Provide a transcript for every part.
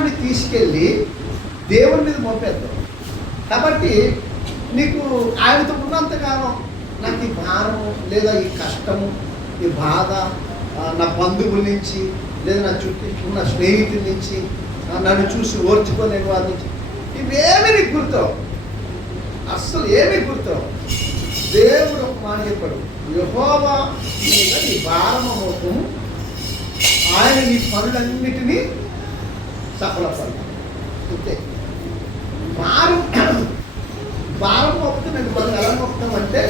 భారాన్ని తీసుకెళ్ళి దేవుని మీద మోపేద్దాం. కాబట్టి నీకు ఆయనతో ఉన్నంతకాలం నాకు ఈ భారము లేదా ఈ కష్టము ఈ బాధ నా బంధువుల నుంచి లేదా నా చుట్టూ ఉన్న స్నేహితుల నుంచి నన్ను చూసి ఓర్చుకోలేని వారి నుంచి ఇవేమీ నీకు గుర్తావు అస్సలు ఏమీ గుర్తావు దేవుడు ఒక మాట చెప్పాడు యహోవా మీద నీ భారమ మోపము ఆయన నీ పనులన్నిటినీ సఫలపడతాడు అంతే. భారం భారం మోపుతున్నాడు మనం ఎలా మోపుతామంటే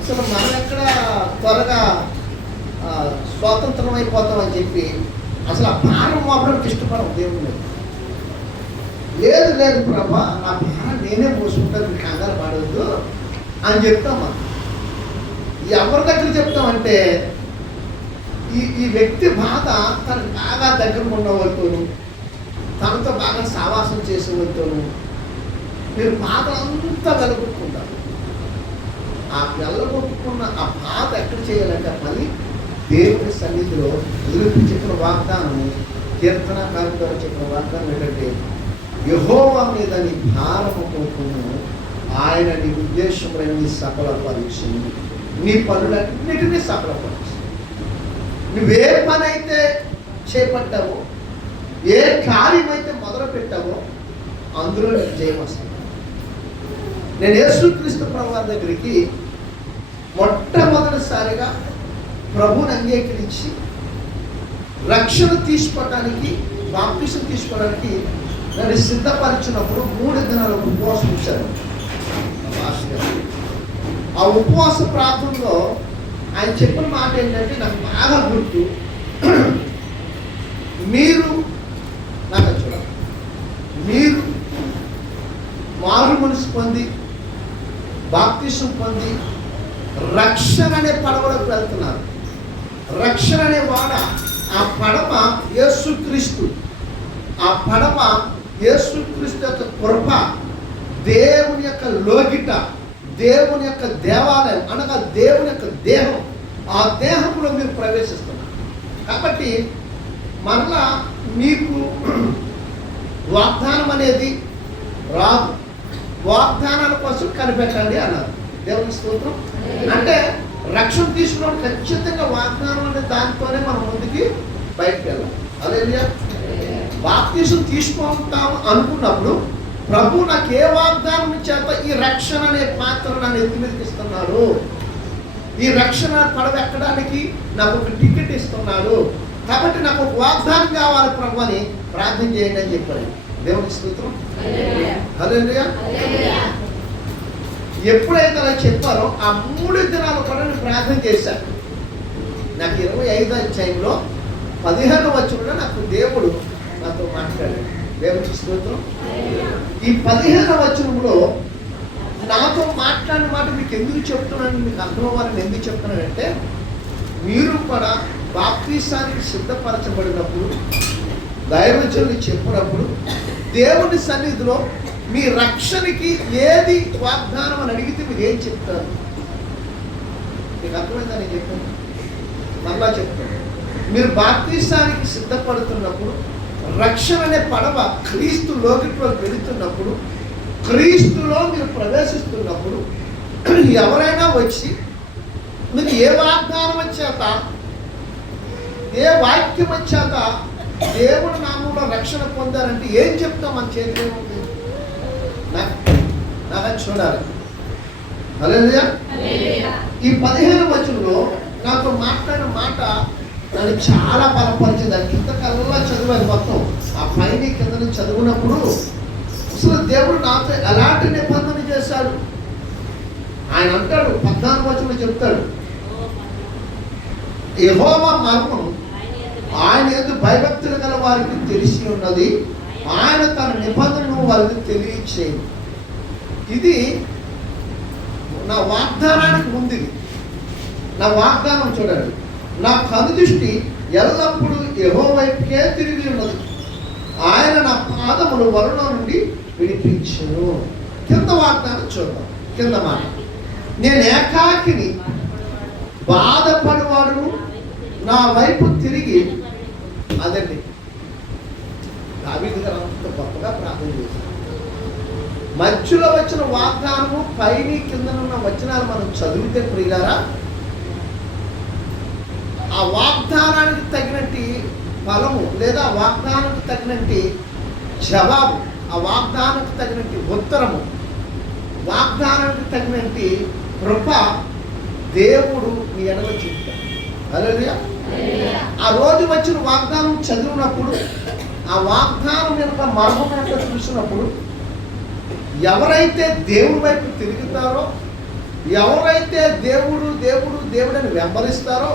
అసలు మనం ఎక్కడ త్వరగా స్వాతంత్రం అయిపోతామని చెప్పి అసలు ఆ భారం మోపడానికి ఇష్టపడం దేవుడు లేదు. లేదు ప్రభా నా భారం నేనే మోసుకుంటాను మీకు కంగారు పడవద్దు అని చెప్తాం మనం. ఎవరి దగ్గర చెప్తామంటే ఈ ఈ వ్యక్తి బాధ తనకు బాగా దగ్గరగా ఉన్న వాళ్ళతోను తనతో బాగా సావాసం చేసినతోనూ మీరు బాధ అంతా వెలగొట్టుకుంటారు ఆ వెళ్ళగొట్టుకున్న ఆ బాధ ఎక్కడ చేయాలంటే పని దేవుని సన్నిధిలో ఎదురు చెప్పిన వాగ్దానం కీర్తన ద్వారా చెప్పిన వాగ్దానం ఏంటంటే యహోవా మీద నీ భారము పోకును ఆయన నీ ఉద్దేశములన్నీ సఫలపరిచి నీ పనులన్నిటినీ సఫలపరిచి నువ్వే పని అయితే చేపట్టావో ఏ కార్యమైతే మొదలు పెట్టామో అందులో నీకు జయం వస్తుంది. నేను యేసుక్రీస్తు ప్రభు దగ్గరికి మొట్టమొదటిసారిగా ప్రభుని అంగీకరించి రక్షణ తీసుకోవడానికి బాప్తిసం తీసుకోవడానికి నన్ను సిద్ధపరిచినప్పుడు మూడు దినాల ఉపవాసం ఇచ్చారు ఆ ఉపవాస ప్రాంతంలో ఆయన చెప్పిన మాట ఏంటంటే నాకు బాగా గుర్తు. మీరు మీరు మారు మనసు పొంది బాప్తిసం పొంది రక్షణ అనే పడవలకు వెళ్తున్నారు. రక్షణ అనే వాడ ఆ పడవ యేసుక్రీస్తు. ఆ పడవ యేసుక్రీస్తు యొక్క కృప దేవుని యొక్క లోకిట దేవుని యొక్క దేవాలయం అనగా దేవుని యొక్క దేహం. ఆ దేహంలో మీరు ప్రవేశిస్తున్నారు. కాబట్టి మరలా మీకు వాగ్దానం అనేది రాదు. వాగ్దానాల కోసం కనిపెట్టండి అన్నారు. దేవుని స్తోత్రం. అంటే రక్షణ తీసుకున్నప్పుడు ఖచ్చితంగా వాగ్దానం అనే దాంతోనే మనం ముందుకి బయటకు వెళ్ళాలి. అదే బాప్తీసం తీసుకుంటాం అనుకున్నప్పుడు ప్రభు నాకు ఏ వాగ్దానం చేత ఈ రక్షణ అనే పాత్ర నన్ను ఎత్తి మీదకి ఇస్తున్నారు? ఈ రక్షణ పడవ ఎక్కడానికి నాకు ఒక టికెట్ ఇస్తున్నారు? కాబట్టి నాకు ఒక వాగ్దానం కావాలి ప్రభు అని ప్రార్థన చేయండి అని చెప్పారు. దేవుని స్తోత్రం. హల్లెలూయా. ఎప్పుడైతే అలా చెప్పారో ఆ మూడు దినాలు కూడా నేను ప్రార్థన చేశాను. నాకు ఇరవై ఐదు అధ్యాయంలో పదిహేను వచ్చులో నాకు దేవుడు నాతో మాట్లాడాడు. దేవునికి స్తోత్రం. ఈ పదిహేను వచనంలో నాతో మాట్లాడిన మాట మీకు ఎందుకు చెప్తున్నాను? మీకు అర్థం అవ్వాలని ఎందుకు చెప్తున్నానంటే మీరు కూడా బాప్తీసానికి సిద్ధపరచబడినప్పుడు దైవజనులు చెప్పినప్పుడు దేవుని సన్నిధిలో మీ రక్షణకి ఏది వాగ్దానం అని అడిగితే మీరు ఏం చెప్తారు? మీకు అర్థమైందా నేను చెప్పాను మళ్ళా చెప్తాను. మీరు బాప్తీసానికి సిద్ధపడుతున్నప్పుడు రక్షణ అనే పడవ క్రీస్తు లోకిలో వెళుతున్నప్పుడు క్రీస్తులో మీరు ప్రవేశిస్తున్నప్పుడు ఎవరైనా వచ్చి మీకు ఏ వాగ్దానం వచ్చాక ఏ వాక్యం వచ్చాక దేవుడి నామంలో రక్షణ పొందారంటే ఏం చెప్తాం మన చేతిలో ఏముంది నాకు చూడాలి. ఈ పదిహేను వచనంలో నాతో మాట్లాడిన మాట నన్ను చాలా బలపరిచింది. అది కింద కల్లా చదివాను మొత్తం. ఆ పైన కింద నుంచి చదివినప్పుడు అసలు దేవుడు నాతో ఎలాంటి నిబంధన చేశాడు? ఆయన అంటాడు పద్నాలుగు వచనంలో చెప్తాడు యెహోవా మర్మం ఆయన ఎందు భయభక్తులు గల వారికి తెలిసి ఉన్నది. ఆయన తన నిబంధనను వారికి తెలియచేయదు ఇది నా వాగ్దానానికి ఉంది నా వాగ్దానం చూడండి. నా కనుదృష్టి ఎల్లప్పుడూ యహో వైపుకే తిరిగి ఉన్నది. ఆయన నా పాదములు వరుణ నుండి విడిపించను. కింద వాగ్దానం చూద్దాం. కింద మాట. నేను ఏకాకిని బాధపడేవాడు నా వైపు తిరిగి అదండి. దావీదు గారు అంత గొప్పగా ప్రార్థన చేశారు. మధ్యలో వచ్చిన వాగ్దానము పైని కిందనున్న వచనాలు మనం చదివితే ప్రియులారా ఆ వాగ్దానానికి తగినట్టు ఫలము లేదా వాగ్దానానికి తగినట్టు జవాబు ఆ వాగ్దానానికి తగినట్టు ఉత్తరము వాగ్దానానికి తగినట్టు కృప దేవుడు మీ ఎడల చెప్తాడు హల్లెలూయా. ఆ రోజు వచ్చిన వాగ్దానం చదివినప్పుడు ఆ వాగ్దానం యొక్క మర్మం చూసినప్పుడు ఎవరైతే దేవుడి వైపు తిరుగుతారో ఎవరైతే దేవుడు దేవుడు దేవుడని వెంబడిస్తారో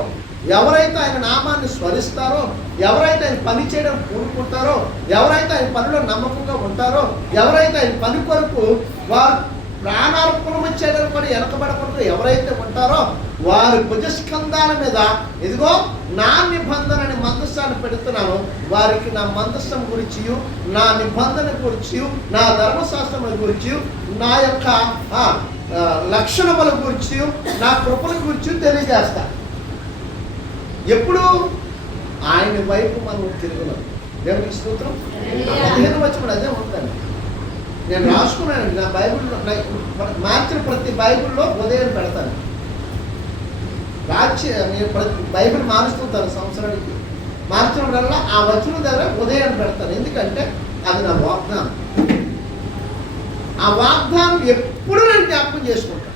ఎవరైతే ఆయన నామాన్ని స్మరిస్తారో ఎవరైతే ఆయన పని చేయడం కోరుకుంటారో ఎవరైతే ఆయన పనిలో నమ్మకంగా ఉంటారో ఎవరైతే ఆయన పని కొరకు వారు ప్రాణార్పణం చేయడం కూడా వెనకబడకుండా ఎవరైతే ఉంటారో వారి భుజస్కంధాల మీద ఇదిగో నా నిబంధనని మందస్సాన్ని పెడుతున్నాను. వారికి నా మందస్సం గురించి నా నిబంధన గురించి నా ధర్మశాస్త్రం గురించి నా యొక్క లక్షణముల గురించి నా కృపల గురించి తెలియజేస్తా. ఎప్పుడు ఆయన వైపు మనం తిరుగున్నాం దేవునికి స్తోత్రం. పదిహేను అదే ఉందండి. నేను రాసుకున్నాను నా బైబిల్లో మార్చిన ప్రతి బైబిల్లో ఉదయం పెడతాను. రాచి నేను ప్రతి బైబిల్ మారుస్తుంటాను సంవత్సరానికి. మార్చినప్పుడల్లా ఆ వచ్చిన దగ్గర ఉదయం పెడతాను. ఎందుకంటే అది నా వాగ్దానం. ఆ వాగ్దానం ఎప్పుడు నేను జ్ఞాపకం చేసుకుంటాను.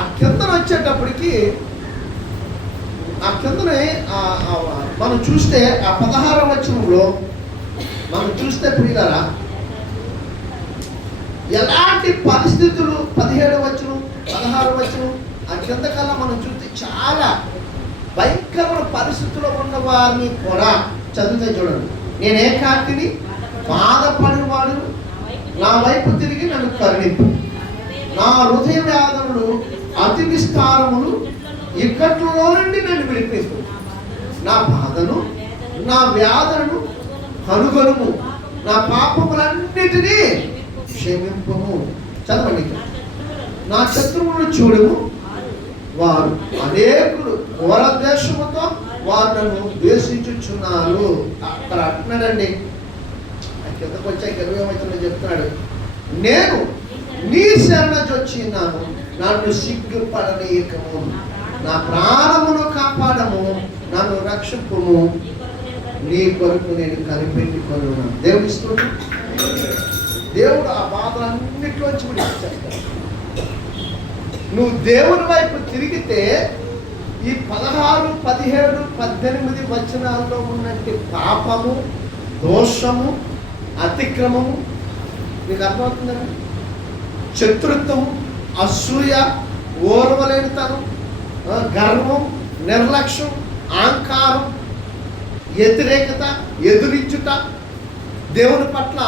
ఆ కిందన వచ్చేటప్పటికి ఆ కిందనే మనం చూస్తే ఆ పదహారవ వచనంలో మనం చూస్తే ప్రియులరా ఎలాంటి పరిస్థితులు పదిహేడు వచ్చును పదహారు వచ్చును ఆ కింద మనం చూస్తే చాలా భయంకరమైన పరిస్థితుల్లో ఉన్న వారిని కూడా చదివితే చూడండి. నేనే కాకిని? బాధపడిన వాడు నా వైపు తిరిగి నన్ను కరుణింపు. నా హృదయ వేదనలు అతి విస్తారములు ఇక్కట్లో నుండి నన్ను విడిపిస్తుంది నా బాధను నా వ్యాధులను కనుగొనుము. నా పాపములన్నిటినీ క్షమింపము. చదవండి నా శత్రువులను చూడము. వారు అనేకులు ఘోర ద్వేషముతో వారు నన్ను ద్వేషించుచున్నారు. అక్కడ అంటున్నాడండి. కిందకు వచ్చాక ఇరవై వచ్చిన చెప్తున్నాడు. నేను నీ శరణకి చొచ్చినాను నన్ను సిగ్గుపడనీయకము. నా ప్రాణమును కాపాడము. నన్ను రక్షకుము నీ కొరకు నేను కనిపెట్టుకొను దేవుడు ఇస్తున్నాడు. దేవుడు ఆ బాధలన్నిటిలోంచి విడిపించేస్తాడు నువ్వు దేవుని వైపు తిరిగితే ఈ పదహారు పదిహేడు పద్దెనిమిది వచనాల్లో ఉన్నట్టు పాపము దోషము అతిక్రమము నీకు అర్థమవుతుందండి శత్రుత్వము అసూయ ఓర్వలేనితనం గర్వం నిర్లక్ష్యం అహంకారం వ్యతిరేకత ఎదురించుట దేవుని పట్ల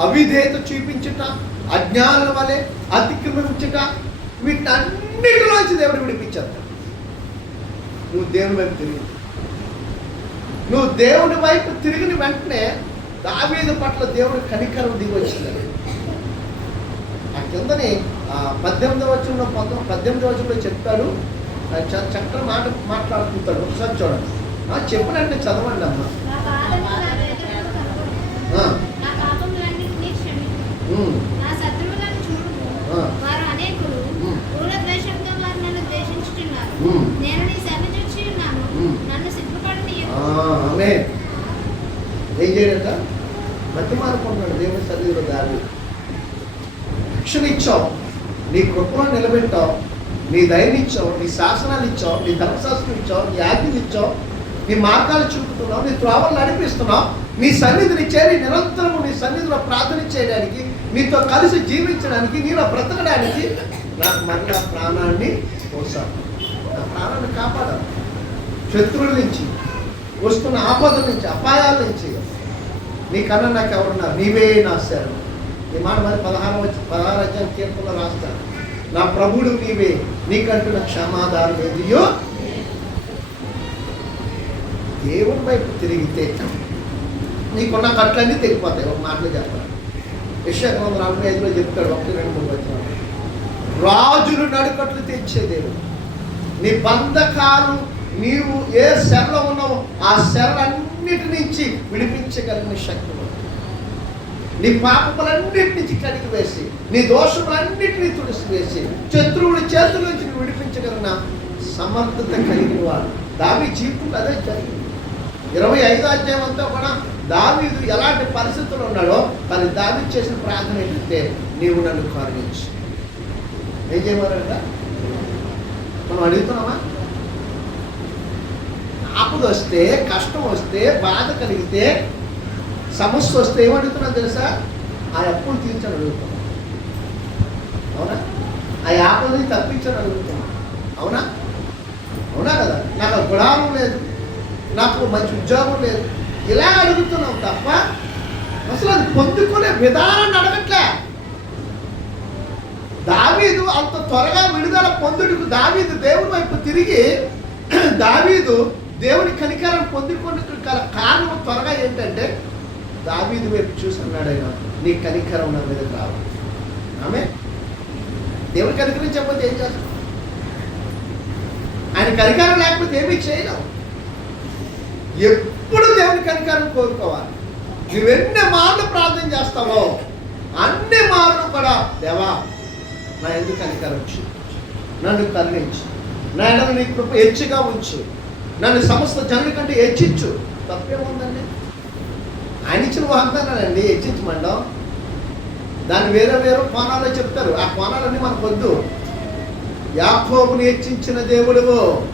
అవిధేయత చూపించుట అజ్ఞానుల వలె అతిక్రమించుట వీటన్నిటిలోంచి దేవుడు విడిపించేస్తాడు నువ్వు దేవుని వైపు తిరిగి. నువ్వు దేవుని వైపు తిరిగిన వెంటనే దావీదు పట్ల దేవుడి కనికరం దిగొచ్చింది ఆ కిందని ఆ పద్దెనిమిది వచ్చంలో పంతొమ్మిది పద్దెనిమిది వచ్చంలో చెప్తాడు చ- చక్కని మాట మాట్లాడుతుంటాడు. ఒకసారి చూడండి. ఆ, చెప్పినట్టు చదవండి అమ్మా. ఏం చేయడట? మధ్య మారుకుంటున్నాడు దేవుని సన్నిధిలో దారి రక్షణ ఇచ్చావు నీ కృపలో నిలబెట్టావు. నీ ధైర్యం ఇచ్చావు నీ శాసనాలు ఇచ్చావు. నీ ధర్మశాస్త్రం ఇచ్చావు. నీ ఆజ్ఞలు ఇచ్చావు. నీ మార్గాలు చూపుతున్నావు నీ త్రోవలు నడిపిస్తున్నావు. నీ సన్నిధిని చేరి నిరంతరము నీ సన్నిధిలో ప్రార్థన చేయడానికి నీతో కలిసి జీవించడానికి నీలో బ్రతకడానికి నాకు మరలా ప్రాణాన్ని పోసాను నా ప్రాణాన్ని కాపాడాలి శత్రువుల నుంచి వస్తున్న ఆపదల నుంచి అపాయాల నుంచి. నీకన్నా నాకు ఎవరున్నారు? నీవే నా శరణం ఈ మాట మరి పదహారు వచ్చి పదహారు అధ్యాయం కీర్తనలో రాస్తాను నా ప్రభుడు నీవే నీకంటూ నా క్షమాదారు ఏదియో దేవుని వైపు తిరిగితే నీకున్న కట్లన్నీ తెగిపోతాయి. ఒక మాటలు చెప్పాలి. యశ్వక్ వందల నలభై ఐదులో చెప్తాడు ఒకటి రెండు మూడు వచ్చిన రాజులు నడుకట్లు తెచ్చే దేవుడు. నీ బంధకాలు నీవు ఏ శరలో ఉన్నావో ఆ శరలన్నీ అన్నిటి నుంచి విడిపించగలిగిన శక్తి నీ పాపములన్నిటి నుంచి కడిగి వేసి నీ దోషములన్నిటినీ తుడిసివేసి శత్రువుల చేతుల నుంచి విడిపించగలిగిన సమర్థత కలిగిన వాడు. దావి జీవితంలో అదే జరిగింది. ఇరవై ఐదో అధ్యాయం అంతా కూడా దావీదు ఎలాంటి పరిస్థితులు ఉన్నాడో తను దావి చేసిన ప్రార్థన ఏంటంటే నీవు నన్ను కరుణించు. ఏం చేయమన్నాడు మనం అడుగుతున్నామా? ఆపద వస్తే కష్టం వస్తే బాధ కలిగితే సమస్య వస్తే ఏమడుగుతున్నా తెలుసా? ఆ అప్పులు తీర్చని అడుగుతున్నాం అవునా? ఆ ఆపదని తప్పించని అడుగుతున్నాం అవునా? అవునా కదా? నాకు ఆ గుడారం లేదు. నాకు మంచి ఉద్యోగం లేదు. ఇలా అడుగుతున్నాం తప్ప అసలు అది పొందుకునే విధానాన్ని అడగట్లే. దావీదు అంత త్వరగా విడుదల పొందుటకు దావీదు దేవుని వైపు తిరిగి దావీదు దేవుని కనికారం పొందుకునే గల కారణం త్వరగా ఏంటంటే దావీదు వైపు చూసి ఆయన. నీ కనికరం నా మీద రావాలి ఆమె దేవుని కనికరం చెప్పకపోతే ఏం చేస్తాం ఆయన కనికారం లేకపోతే ఏమీ చేయలేవు. ఎప్పుడు దేవుని కనికరం కోరుకోవాలి? నువ్వెన్ని మార్లు ప్రార్థన చేస్తావో అన్ని మార్లు కూడా దేవా నా ఎందుకు కనికరం నన్ను కరుణించు. నా ఎడమ నీ కృప హెచ్చుగా ఉంచు. నన్ను సమస్త జనుల కంటే హెచ్చించు. తప్పేముందండి? ఆయన ఇచ్చిన వాగ్దానాలండి హెచ్చించమండం దాన్ని వేరే వేరే కోణాల్లో చెప్తారు. ఆ కోణాలన్నీ మనకు వద్దు. యాకోబుని హెచ్చించిన దేవుడువు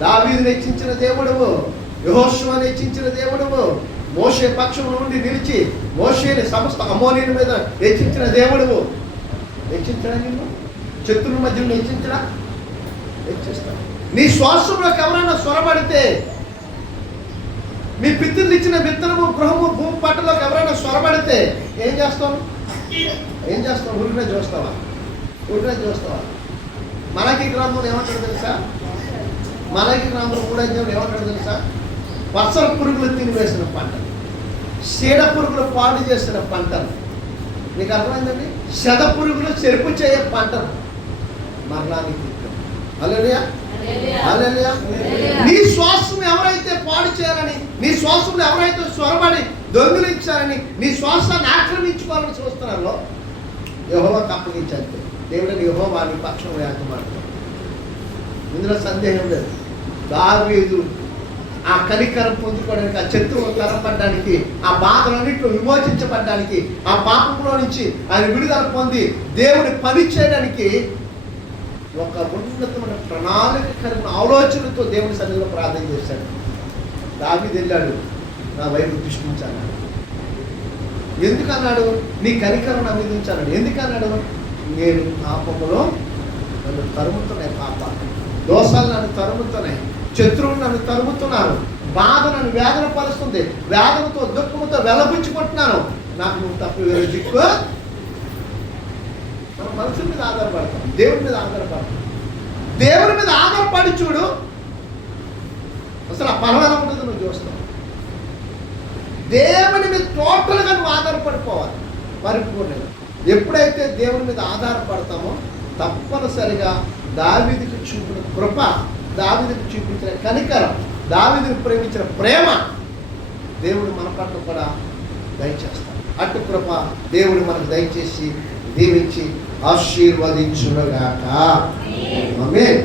దావీదుని హెచ్చించిన దేవుడువు యహోశువని హెచ్చించిన దేవుడు మోసే పక్షం నుండి నిలిచి మోసేని సమస్త అమోనియన్ మీద హెచ్చించిన దేవుడు హెచ్చించడా నిన్ను? శత్రుల మధ్యలో హెచ్చించడా? హెచ్చిస్తా నీ శ్వాసంలోకి ఎవరైనా స్వరపడితే మీ పితృలు ఇచ్చిన విత్తనము గృహము భూమి పట్టలోకి ఎవరైనా స్వరపడితే ఏం చేస్తావు? ఏం చేస్తావు? ఊరినే చూస్తావా? ఊరినే చూస్తావా? మనకి గ్రామంలో ఏమంటాడు తెలుసా? మనకి గ్రామంలో కూడా ఏమంటాడు తెలుసా? వర్షల పురుగులు తినివేసిన పంటలు. సీడ పురుగులు పాడు చేసిన పంటలు. మీకు అర్థమైందండి? శత పురుగులు చెరుపు చేయ పంటలు. మరలా నీకు అలెలుయా హల్లెలూయా. నీ శ్వాసం ఎవరైతే పాడు చేయాలని నీ శ్వాసంలో ఎవరైతే స్వరబడి దొంగిలించాలని నీ శ్వాసాన్ని ఆక్రమించుకోవాలని చూస్తున్నారో యహోవాకి అప్పగించండి దేవుడిని యహోవా నీ పక్షం ఇందులో సందేహం లేదు. దావీదు ఆ కనికరం పొందుకోవడానికి ఆ శత్రువు తరపడడానికి ఆ బాధలన్నింటిలో విమోచించబడడానికి ఆ పాపంలో నుంచి ఆయన విడుదల పొంది దేవుని పని చేయడానికి ఒక ఉన్నతమైన ప్రణాళిక కలిగిన ఆలోచనతో దేవుని సన్నిధిలో ప్రార్థన చేశాడు. దావీదు వెళ్ళాడు నా వైపు దృష్టించాను ఎందుకన్నాడు? నీ కనికరం నా ఎందుకన్నాడు? నేను పాపములో నన్ను తరుముతున్నాయి పాప దోషాలు నన్ను తరుముతున్నాయి. శత్రువులు నన్ను తరుముతున్నారు. బాధ నన్ను వేదన పరుస్తుంది. వేదనతో దుఃఖంతో వెలబుచ్చుకుంటున్నాను. నాకు నువ్వు తప్ప వేరే దిక్కు మన మనుషుల మీద ఆధారపడతాం. దేవుడి మీద ఆధారపడతాం. దేవుడి మీద ఆధారపడి చూడు. అసలు ఆ పర్వాలం ఎలా నువ్వు చూస్తావు. దేవుని మీద టోటల్గా నువ్వు ఆధారపడిపోవాలి. పరిపూర్ణంగా. ఎప్పుడైతే దేవుని మీద ఆధారపడతామో తప్పనిసరిగా దావిదికి చూపిన కృప దావిదికి చూపించిన కనికరం దావిదిని ప్రేమించిన ప్రేమ దేవుడు మన పట్ల కూడా దయచేస్తాడు. అటు కృప దేవుడు మనకు దయచేసి దీవించి ఆశీర్వదించునుగాక. ఆమేన్